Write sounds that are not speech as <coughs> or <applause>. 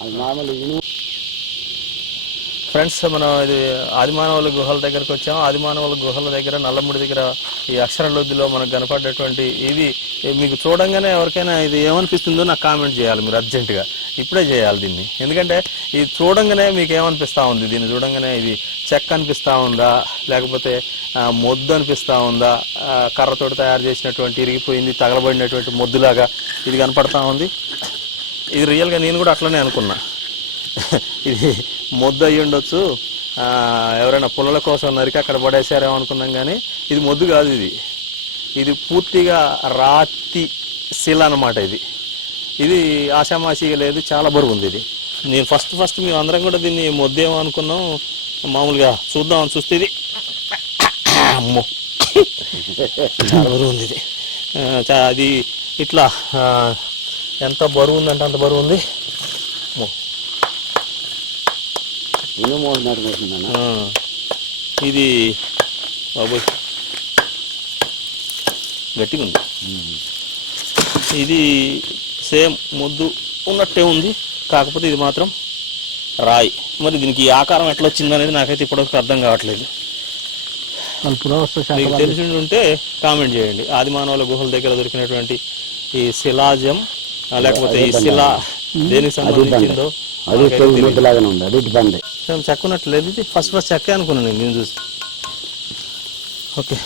అది మామూలు ఇనుము ఫ్రెండ్స్ మనం ఇది ఆదిమానవుల గుహల దగ్గరకు వచ్చాం. ఆదిమానవుల గుహల దగ్గర నల్లముడి దగ్గర ఈ అక్షరలొద్దిలో మనకు కనపడేటువంటి ఇది మీకు చూడంగానే ఎవరికైనా ఇది ఏమనిపిస్తుందో నాకు కామెంట్ చేయాలి మీరు అర్జెంటుగా. ఇప్పుడే చేయాలి దీన్ని. ఎందుకంటే ఇది చూడంగానే మీకు ఏమనిపిస్తా ఉంది? దీన్ని చూడంగానే ఇది చెక్క అనిపిస్తూ ఉందా? లేకపోతే మొద్దు అనిపిస్తూ ఉందా? కర్రతోటి తయారు చేసినటువంటి ఇరిగిపోయింది తగలబడినటువంటి మొద్దులాగా ఇది కనపడతా ఉంది. ఇది రియల్గా నేను కూడా అట్లనే అనుకున్నా. <laughs> ఇది మొద్దు అయ్యి ఉండొచ్చు. ఎవరైనా పుల్లల కోసం నరికి అక్కడ పడేసారేమో అనుకున్నాం కానీ ఇది మొద్దు కాదు ఇది. ఇది పూర్తిగా రాతి శిల అన్నమాట ఇది. ఇది ఆషామాషిగా లేదు చాలా బరువు ఉంది ఇది. నేను ఫస్ట్ ఫస్ట్ మేము అందరం కూడా దీన్ని మొద్దేమో అనుకున్నాం. మామూలుగా చూద్దామని చూస్తే ఇది <coughs> అమ్మో <coughs> చాలా బరువు ఉంది ఇది. అది ఇట్లా ఎంత బరువు ఉందంటే అంత బరువు ఉంది. ఇది బాబోయ్. గట్టిగా ఉంది. ఇది సేమ్ ముద్దు ఉన్నట్టే ఉంది. కాకపోతే ఇది మాత్రం రాయి. మరి దీనికి ఆకారం ఎట్లా వచ్చింది అనేది నాకైతే ఇప్పటివరకు అర్థం కావట్లేదు. మీకు తెలిసి ఉంటే కామెంట్ చేయండి. ఆది మానవుల గుహల దగ్గర దొరికినటువంటి ఈ శిలాజం లేకపోతే ఈ శిలా దేనికి సంబంధించిందో అది ఉంది. అది బండి. చెక్క ఇది ఫస్ట్ ఫస్ట్ చెక్కే అనుకున్నాను నేను చూసి ఓకే.